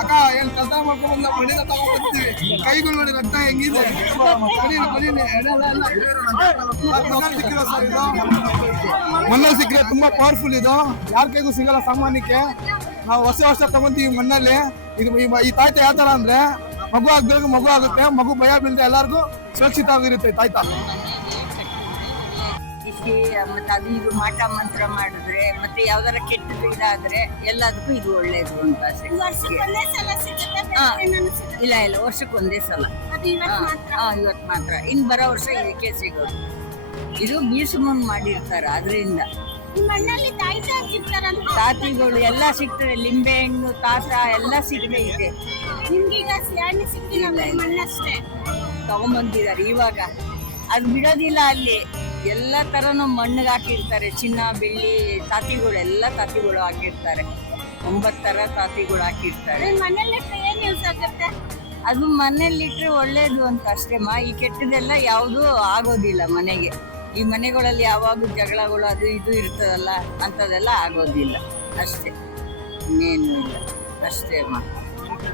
ಅಕ್ಕ ಏನ್ ಕಸ ಮಾಡ್ಕೊಂಡ್ ಮಣ್ಣಿನ ತಗೊಂಡ್ಬರ್ತೀವಿ. ಕೈಗಳು ನೋಡಿ ರಕ್ತ ಹೆಂಗಿದೆ. ಮಣ್ಣಲ್ಲಿ ಸಿಕ್ಕರೆ ತುಂಬಾ ಪವರ್ಫುಲ್ ಇದು, ಯಾರ ಕೈಗೂ ಸಿಗಲ್ಲ ಸಾಮಾನ್ಯಕ್ಕೆ. ನಾವು ವರ್ಷ ತಗೊಂತೀವಿ ಮಣ್ಣಲ್ಲಿ. ಇದು ಈ ತಾಯ್ತ ಯಾವ ತರ ಅಂದ್ರೆ ಮಗು ಆಗ್ಬೇಕು, ಮಗು ಆಗುತ್ತೆ, ಮಗು ಭಯ ಬೀಳದೆ ಎಲ್ಲಾರ್ಗು ಸುರಕ್ಷಿತವಾಗಿರುತ್ತೆ ತಾಯ್ತ. ಮತ್ತೆ ಅದು ಇದು ಮಾಟ ಮಂತ್ರ ಮಾಡಿದ್ರೆ ಮತ್ತೆ ಯಾವ್ದಾರ ಕೆಟ್ಟದ್ದು ಇದಾದ್ರೆ ಎಲ್ಲದಕ್ಕೂ ಇದು ಒಳ್ಳೇದು ಅಂತ ಅಷ್ಟೇ. ಇಲ್ಲ ವರ್ಷಕ್ಕೊಂದೇ ಸಲ. ಇವತ್ತು ಮಾತ್ರ, ಇನ್ ಬರೋ ವರ್ಷ ಇದಕ್ಕೆ ಸಿಗೋದು. ಇದು ಬೀಸುಮಣ್ಣು ಮಾಡಿರ್ತಾರ, ಅದರಿಂದ ತಾತಿಗಳು ಎಲ್ಲ ಸಿಗ್ತದೆ. ಲಿಂಬೆ ಹಣ್ಣು, ತಾಸ ಎಲ್ಲ ಸಿಗದೆ ಇದೆ. ತಗೊಂಡ್ಬಂದಿದ್ದಾರೆ ಇವಾಗ. ಅದು ಬಿಡೋದಿಲ್ಲ, ಅಲ್ಲಿ ಎಲ್ಲ ತರನು ಮಣ್ಣಿಗೆ ಹಾಕಿರ್ತಾರೆ. ಚಿನ್ನ ಬೆಳ್ಳಿ ತಾತಿಗಳು, ಎಲ್ಲ ತಾತಿಗಳು ಹಾಕಿರ್ತಾರೆ. 9 ತರ ತಾತಿಗಳು ಹಾಕಿರ್ತಾರೆ. ಅದು ಮನೇಲಿಟ್ರೆ ಒಳ್ಳೇದು ಅಂತ ಅಷ್ಟೇಮ್ಮ. ಈ ಕೆಟ್ಟದೆಲ್ಲ ಯಾವುದು ಆಗೋದಿಲ್ಲ ಮನೆಗೆ. ಈ ಮನೆಗಳಲ್ಲಿ ಯಾವಾಗೂ ಜಗಳಗಳು ಅದು ಇದು ಇರ್ತದಲ್ಲ, ಅಂಥದ್ದೆಲ್ಲ ಆಗೋದಿಲ್ಲ ಅಷ್ಟೇ, ಇನ್ನೇನು ಇಲ್ಲ ಅಷ್ಟೇ ಅಮ್ಮ.